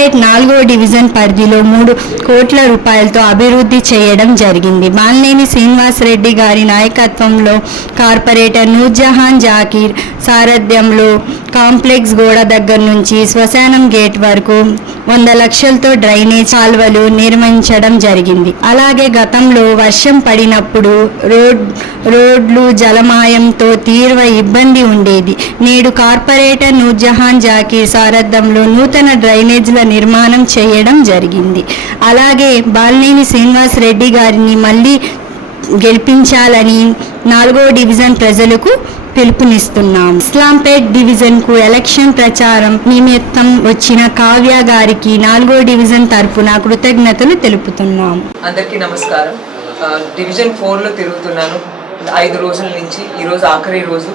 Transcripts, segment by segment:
ఇస్లాంపేట్ నాలుగో డివిజన్ పరిధిలో మూడు కోట్ల రూపాయలతో అభివృద్ధి చేయడం జరిగింది. బాలినేని శ్రీనివాస్ రెడ్డి గారి నాయకత్వంలో కార్పొరేటర్ నూర్జహాన్ జాకీర్ సారథ్యంలో కాంప్లెక్స్ గోడ దగ్గర నుంచి శ్మశానం గేట్ వరకు వంద లక్షలతో డ్రైనేజ్ కాల్వలు నిర్మించడం జరిగింది. అలాగే గతంలో వర్షం పడినప్పుడు రోడ్ రోడ్లు జలమాయంతో తీవ్ర ఇబ్బంది ఉండేది. నేడు కార్పొరేటర్ నూర్జహాన్ జాకీర్ సారథ్యంలో నూతన డ్రైనేజ్ల నిర్మాణం చేయడం జరిగింది. అలాగే బాలినేని శ్రీనివాస్ రెడ్డి గారిని మళ్ళీ గెలిపించాలని నాలుగో డివిజన్ ప్రజలకు పిలుపునిస్తున్నాం. ఇస్లాంపేట్ డివిజన్కు ఎలక్షన్ ప్రచారం నిమిత్తం వచ్చిన కావ్య గారికి నాలుగో డివిజన్ తరపున కృతజ్ఞతలు తెలుపుతున్నాం. అందరికీ నమస్కారం. డివిజన్ ఫోర్లో తిరుగుతున్నాను. ఐదు రోజుల నుంచి ఈరోజు ఆఖరి రోజు.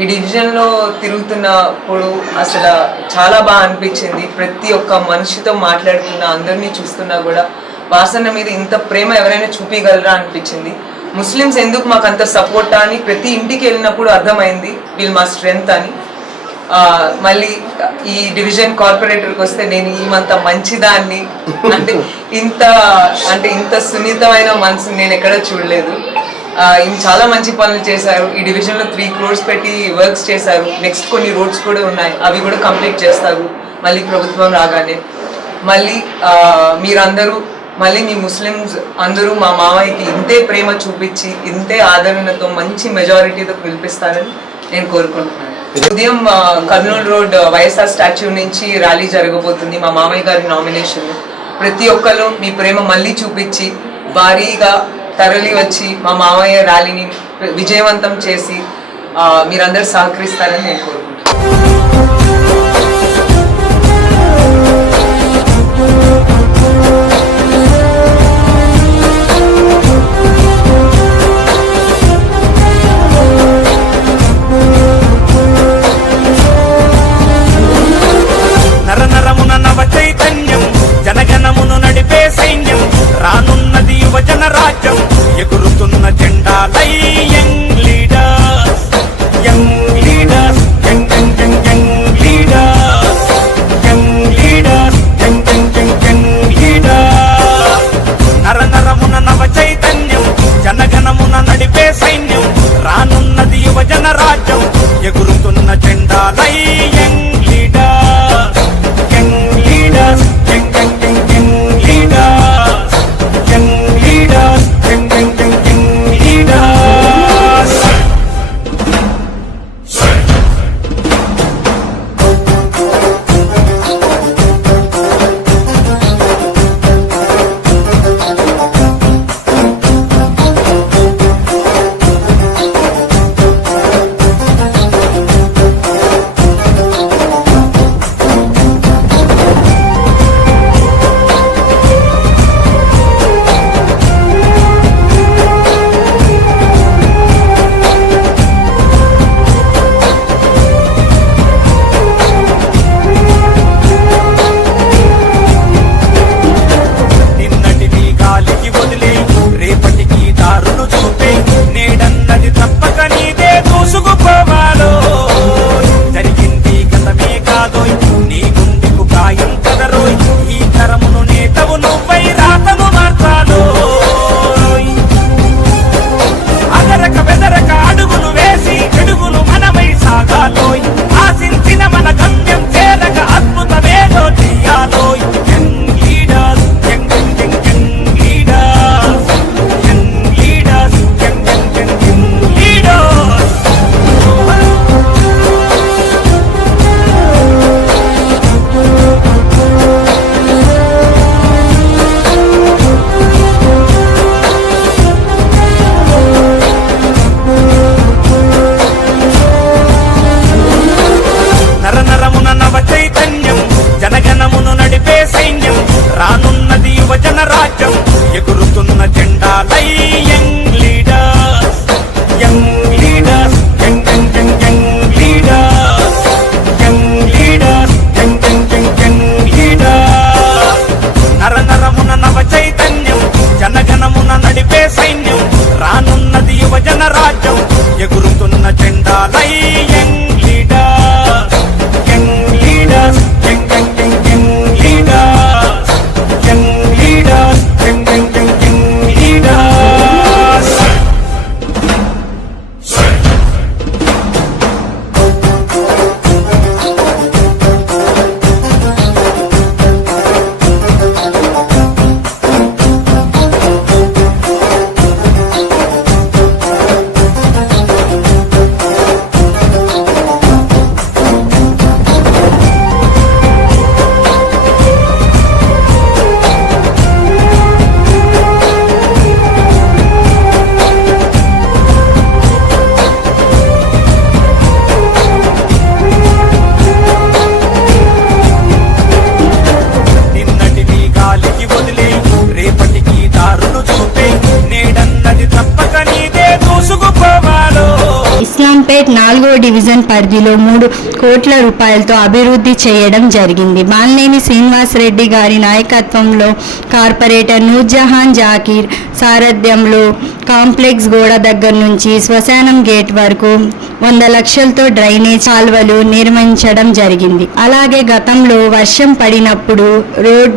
ఈ డివిజన్లో తిరుగుతున్నప్పుడు అసలు చాలా బాగా అనిపించింది. ప్రతి ఒక్క మనిషితో మాట్లాడుతున్న అందరినీ చూస్తున్నా కూడా వాసన మీద ఇంత ప్రేమ ఎవరైనా చూపించగలరా అనిపించింది. ముస్లిమ్స్ ఎందుకు మాకు అంత సపోర్ట్ అని ప్రతి ఇంటికి వెళ్ళినప్పుడు అర్థమైంది. వీళ్ళు మా స్ట్రెంగ్త్ అని. మళ్ళీ ఈ డివిజన్ కార్పొరేటర్కి వస్తే నేను ఈమంత మంచిదాన్ని. అంటే ఇంత అంటే ఇంత సున్నితమైన మనసుని నేను ఎక్కడ చూడలేదు. ఇది చాలా మంచి పనులు చేశారు. ఈ డివిజన్లో త్రీ క్రోర్స్ పెట్టి వర్క్స్ చేశారు. నెక్స్ట్ కొన్ని రోడ్స్ కూడా ఉన్నాయి. అవి కూడా కంప్లీట్ చేస్తారు. మళ్ళీ ప్రభుత్వం రాగానే. మళ్ళీ మీరందరూ మళ్ళీ మీ ముస్లిమ్స్ అందరూ మా మామయ్యకి ఇంతే ప్రేమ చూపించి ఇంతే ఆదరణతో మంచి మెజారిటీతో పిలిపిస్తారని నేను కోరుకుంటున్నాను. ఉదయం కర్నూలు రోడ్ వైఎస్ఆర్ స్టాచ్యూ నుంచి ర్యాలీ జరగబోతుంది. మా మామయ్య గారి నామినేషన్ ప్రతి ఒక్కరు మీ ప్రేమ మళ్ళీ చూపించి భారీగా తరలి వచ్చి మా మామయ్య ర్యాలీని విజయవంతం చేసి మీరందరూ సహకరిస్తారని నేను కోరుకుంటున్నాను. పరిధిలో మూడు కోట్ల రూపాయలతో అభివృద్ధి చేయడం జరిగింది. బాలినేని శ్రీనివాసరెడ్డి గారి నాయకత్వంలో కార్పొరేటర్ నూర్జహాన్ జాకీర్ సారథ్యంలో కాంప్లెక్స్ గోడ దగ్గర నుంచి శ్మశానం గేట్ వరకు వంద లక్షలతో డ్రైనేజ్ కాల్వలు నిర్మించడం జరిగింది. అలాగే గతంలో వర్షం పడినప్పుడు రోడ్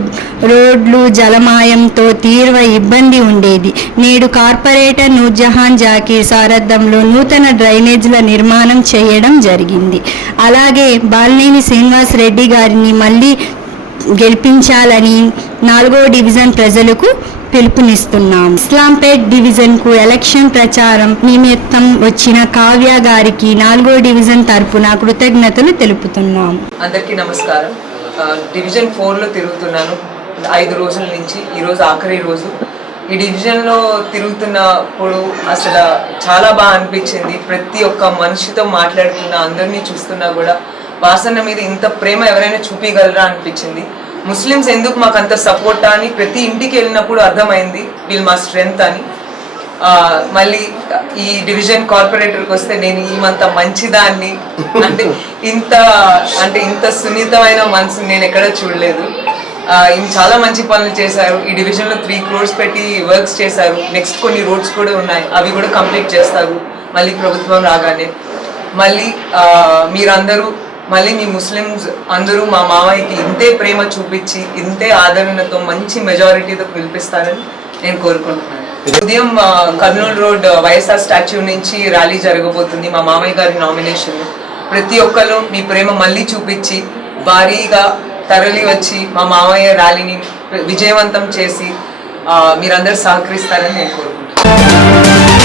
రోడ్లు జలమాయంతో తీవ్ర ఇబ్బంది ఉండేది. నేడు కార్పొరేటర్ నూర్జహాన్ జాకీర్ సారథ్యంలో నూతన డ్రైనేజ్ల నిర్మాణం చేయడం జరిగింది. అలాగే బాలినేని శ్రీనివాస్ రెడ్డి గారిని మళ్ళీ గెలిపించాలని నాలుగో డివిజన్ ప్రజలకు పిలుపునిస్తున్నాం. ఇస్లాంపేట్ డివిజన్కు ఎలక్షన్ ప్రచారం నిమిత్తం వచ్చిన కావ్య గారికి నాలుగో డివిజన్ తరపున కృతజ్ఞతలు తెలుపుతున్నాం. అందరికీ నమస్కారం. డివిజన్ ఫోర్లో తిరుగుతున్నాను. ఐదు రోజుల నుంచి ఈరోజు ఆఖరి రోజు. ఈ డివిజన్లో తిరుగుతున్నప్పుడు అసలు చాలా బాగా అనిపించింది. ప్రతి ఒక్క మనిషితో మాట్లాడుతున్న అందరినీ చూస్తున్నా కూడా వాసన మీద ఇంత ప్రేమ ఎవరైనా చూపించగలరా అనిపించింది. ముస్లిమ్స్ ఎందుకు మాకు అంత సపోర్ట్ అని ప్రతి ఇంటికి వెళ్ళినప్పుడు అర్థమైంది. వీళ్ళు మా స్ట్రెంగ్త్ అని. మళ్ళీ ఈ డివిజన్ కార్పొరేటర్కి వస్తే నేను ఈమంత మంచిదాన్ని. అంటే ఇంత అంటే ఇంత సున్నితమైన మనసుని నేను ఎక్కడ చూడలేదు. ఈయన చాలా మంచి పనులు చేశారు. ఈ డివిజన్లో త్రీ క్రోర్స్ పెట్టి వర్క్స్ చేశారు. నెక్స్ట్ కొన్ని రోడ్స్ కూడా ఉన్నాయి. అవి కూడా కంప్లీట్ చేస్తారు. మళ్ళీ ప్రభుత్వం రాగానే. మళ్ళీ మీరందరూ మళ్ళీ మీ ముస్లిమ్స్ అందరూ మా మామయ్యకి ఇంతే ప్రేమ చూపించి ఇంతే ఆదరణతో మంచి మెజారిటీతో పిలిపిస్తారని నేను కోరుకుంటున్నాను. ఉదయం కర్నూలు రోడ్ వైఎస్ఆర్ స్టాచ్యూ నుంచి ర్యాలీ జరగబోతుంది. మా మామయ్య గారి నామినేషన్. ప్రతి ఒక్కరు మీ ప్రేమ మళ్ళీ చూపించి భారీగా తరలి వచ్చి మా మామయ్య ర్యాలీని విజయవంతం చేసి మీరందరూ సహకరిస్తారని నేను కోరుకుంటున్నాను.